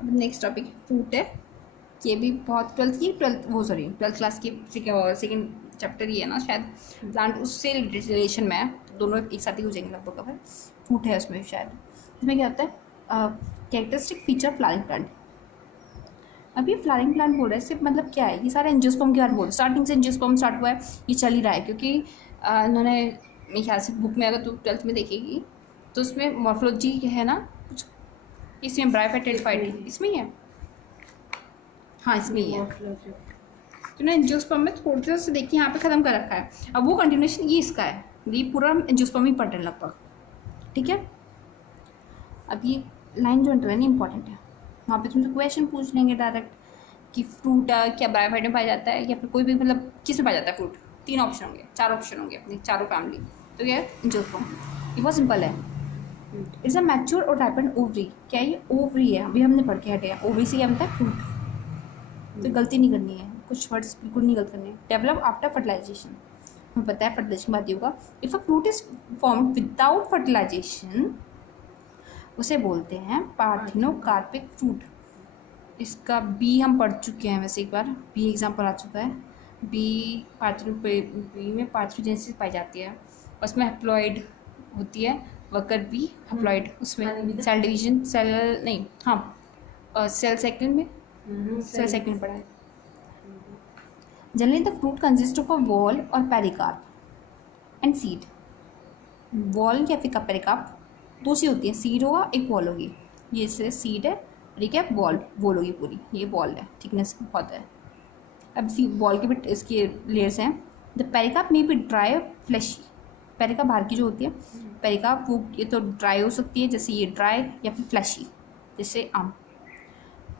अब next topic fruit है, ये भी बहुत ट्वेल्थ क्लास की सेकेंड चैप्टर ही है ना शायद, प्लांट उससे रिलेशन में है, दोनों एक साथ ही हो जाएंगे लगभग। कवर फ्रूट है उसमें शायद। इसमें क्या होता है, कैरेक्टरिस्टिक फीचर फ्लावरिंग प्लांट। अब ये फ्लावरिंग प्लांट बोल रहे हैं, सिर्फ मतलब क्या है, ये सारे एंजियोस्पर्म के बारे में बोल रहे हैं। स्टार्टिंग से एंजियोस्पर्म स्टार्ट हुआ है, ये चल ही रहा है, क्योंकि इन्होंने मेरे ख्याल से बुक में, अगर तू ट्वेल्थ में देखेगी तो उसमें मॉर्फोलॉजी है ना कुछ, इसमें ब्रायोफाइटेट इसमें ही है, हाँ इसमें ही है। तो ना एंजियोस्पर्म में थोड़ी से देखिए यहाँ पे ख़त्म कर रखा है, अब वो कंटिन्यूशन ये इसका है, ये पूरा एंजियोस्पर्म ही पढ़ रहे हैं लगभग, ठीक है। अब ये लाइन जो है ना इंपॉर्टेंट है, वहाँ पे तुमसे क्वेश्चन पूछ लेंगे डायरेक्ट कि फ्रूट क्या ब्रायोफाइट में पाया जाता है, या फिर कोई भी मतलब किस में पाया जाता है फ्रूट। 3 ऑप्शन होंगे, 4 ऑप्शन होंगे अपनी चारों फैमिली। तो क्या है एंजियोस्पर्म, ये बहुत सिंपल है। इट्स अ मैच्योर और राइपेंड ओवरी। क्या ये ओवरी है, अभी हमने पढ़ के हटे हैं। ओवरी से क्या बनता है फ्रूट। तो गलती नहीं करनी है, कुछ वर्ड्स बिल्कुल नहीं गलत करने। डेवलप आफ्टर फर्टिलाइजेशन, हमें पता है फर्टिलाइजेशन बात होगा। If a fruit is formed without fertilisation उसे बोलते हैं पार्थिनोकार्पिक फ्रूट। इसका बी हम पढ़ चुके हैं वैसे, एक बार बी एग्जाम्पल आ चुका है। बी में पार्थेनोजेनेसिस पाई जाती है, उसमें हैप्लॉइड होती है, वर्कर बी हैप्लॉइड, उसमें सेल डिवीजन सेल साइकिल में सेल साइकिल में पढ़ा है। Generally the fruit consist of a wall और पेरिकार्प एंड सीड। वॉल या फिर पेरिकार्प दो सी होती है, सीड होगा एक वॉल होगी। ये से सीड है, ठीक है, वॉल होगी पूरी, ये वॉल है, थिकनेस बहुत है। अब वॉल के भी इसके लेयर्स हैं। द पेरिकार्प में भी ड्राई फ्लैशी, पेरिका बाहर की जो होती है पेरिकार्प, वो ये तो ड्राई हो सकती है, जैसे ये ड्राई, या फिर फ्लैशी जैसे आम।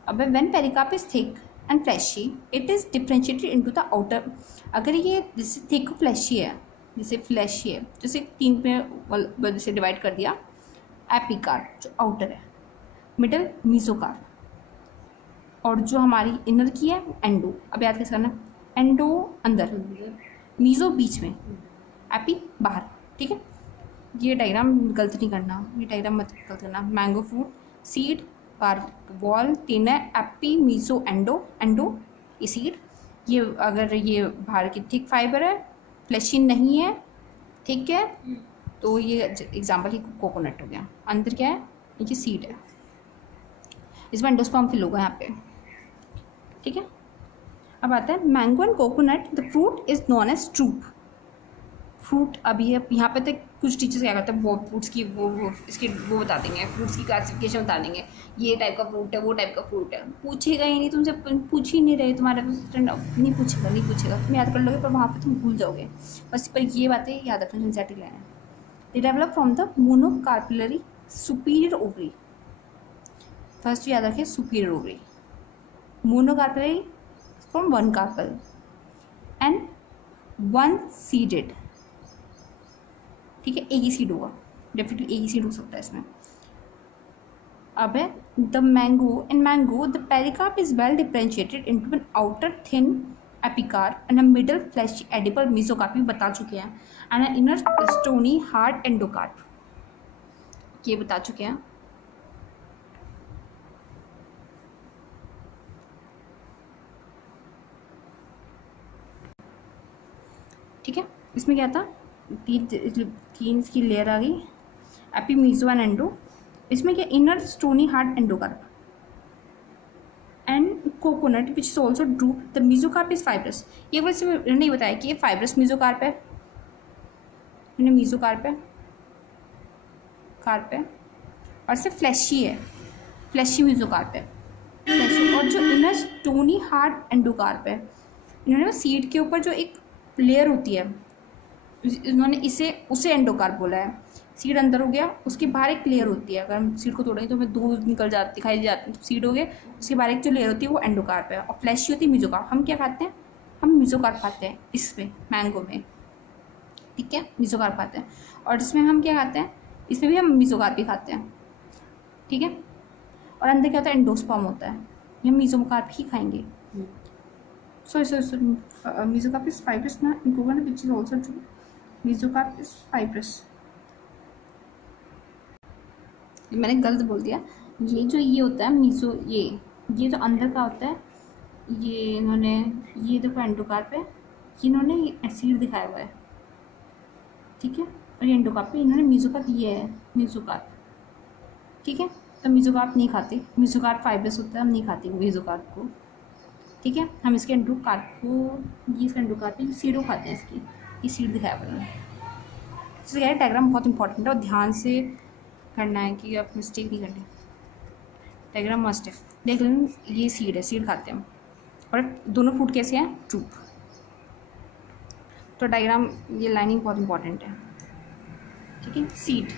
अब when pericarp is thick and fleshy it is differentiated into the outer. अगर ये जैसे थिक फ्लैशी है, जैसे 3 में जैसे डिवाइड कर दिया। एपिकार्प जो आउटर है, मिडल मीजोकार्प, और जो हमारी इनर की है एंडो। अब याद कैसे करना, एंडो अंदर, मीजो बीच में, एपी बाहर, ठीक है। ये डायग्राम गलत नहीं करना, ये डायग्राम मत गलत करना। मैंगो फ्रूट सीड बार वॉल 3 है, एपी मीजो एंडो, ये सीड। ये अगर ये बाहर की थिक फाइबर है, फ्लैशी नहीं है, ठीक है, तो ये एग्जाम्पल ही कोकोनट हो गया। अंदर क्या है, ये सीड है, इसमें एंडोस्पर्म फिल होगा यहाँ पे, ठीक है। अब आता है mango and coconut, the fruit is known as drupe fruit. अभी यहाँ पे तक कुछ टीचर्स क्या करते हैं, वो फ्रूट्स की वो इसकी वो बता देंगे, फ्रूट्स की क्लासिफिकेशन बता देंगे, ये टाइप का फ्रूट है, वो टाइप का फ्रूट है। पूछेगा ही नहीं, तुमसे पूछ ही नहीं रहे, तुम्हारे नहीं पूछेगा, तुम याद कर लोगे पर वहाँ पे तुम भूल जाओगे बस। पर ये बातें याद रखना, सेंसिटिव लेना है। They develop from the monocarpellary superior ovary. First याद रखें superior ovary, monocarpellary from 1 carpel and 1 seeded, ठीक है, एक ही सीड होगा, डेफिनेटली एक ही सीड हो सकता है इसमें। अब है the mango the pericarp is well differentiated into an outer thin epicarp and a middle fleshy edible mesocarp, भी बता चुके हैं, and a inner stony hard endocarp, ये बता चुके हैं। ठीक है, इसमें क्या था, 3 की लेयर आ गई, एपी मीजो एंड एंडो। इसमें क्या, inner stony hard endocarp and coconut which is also drupe, the mesocarp is fibrous. ये वैसे नहीं बताया कि ये फाइब्रस मीजोकार्प है, मीजोकार्प है, कार्प है, और सिर्फ फ्लैशी है, फ्लैशी मीजोकार्प है, फ्लैशी। और जो इनर स्टोनी हार्ड एंडोकार्प है, इन्होंने सीड के ऊपर जो एक लेयर होती है, इन्होंने उसे एंडोकार्प बोला है। सीड अंदर हो गया, उसके बाहर एक लेयर होती है, अगर हम सीड को तोड़ेंगे तो हमें 2 दिखाई जाती है, तो सीड हो गए, उसके बाहर एक जो लेयर होती है वो एंडोकार्प है, और फ्लैशी होती है मीजोकार्प। हम क्या खाते हैं, हम मीजोकार्प खाते हैं इसमें, मैंगो में, ठीक है, मीजोकार्प खाते हैं। और इसमें हम क्या खाते हैं, इसमें भी हम मीजोकार्प ही खाते हैं, ठीक है। और अंदर क्या होता है, एंडोस्पर्म होता है, हम मीजोकार्प ही खाएंगे। sorry, mesocarp is fibrous na, in coconut which is also true, mesocarp is fibrous। मैंने गलत बोल दिया, ये जो ये होता है मीसो, ये जो अंदर का होता है, ये इन्होंने, ये देखो एंडोकार्प है, ये इन्होंने सीड दिखाया हुआ है, ठीक है। और ये एंडोकार्प पे इन्होंने मीसोकार्प, ये है मीसोकार्प, ठीक है। तो मीसोकार्प नहीं खाते, मीसोकार्प फाइब्रस होता है, हम नहीं खाते मीसोकार्प को, ठीक है। हम इसके एंडोकार्प को, ये इसका एंडोकार्प है, सीडो खाते हैं इसकी, ये सीड दिखाया हुआ है। इसलिए कह रहे डायग्राम बहुत इंपॉर्टेंट है और ध्यान से करना है कि आप मिस्टेक नहीं करनी। डायग्राम मस्ट है। देख लें, ये सीड है, सीड खाते हैं हम, और दोनों फ्रूट कैसे हैं, चुप। तो डायग्राम, ये लाइनिंग बहुत इंपॉर्टेंट है, ठीक है। Seed,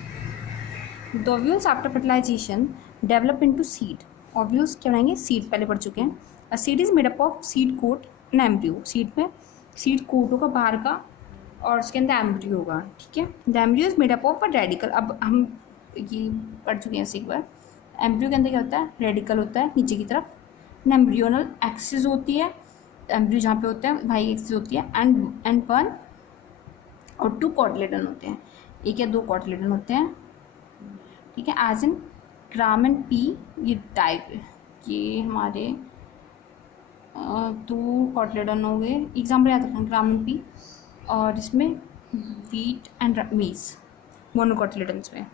the ovules after fertilisation develop into seed. Ovules क्या बनाएंगे, सीड पहले पढ़ चुके हैं। A seed is made up of seed coat and embryo. Seed में सीड कोट होगा बाहर का और उसके अंदर एम्ब्रियो होगा, ठीक है। The embryo is made up of a radical. अब हम ये पढ़ चुके हैं एक बार। एम्ब्रियो के अंदर क्या होता है, रेडिकल होता है नीचे की तरफ, एम्ब्रियोनल एक्सिस होती है, एम्ब्रियो जहाँ पे होता है भाई एक्सिस होती है, एंड वन और टू कॉटलेडन होते हैं, एक या दो कॉटलेडन होते हैं, ठीक है। एज इन ग्रामन पी, ये टाइप, ये हमारे दो कॉटलेडन हो गए, एग्जाम्पल याद रखना, ग्रामन पी, और इसमें वीट एंड मीज मोनोकॉटलेडन्स में।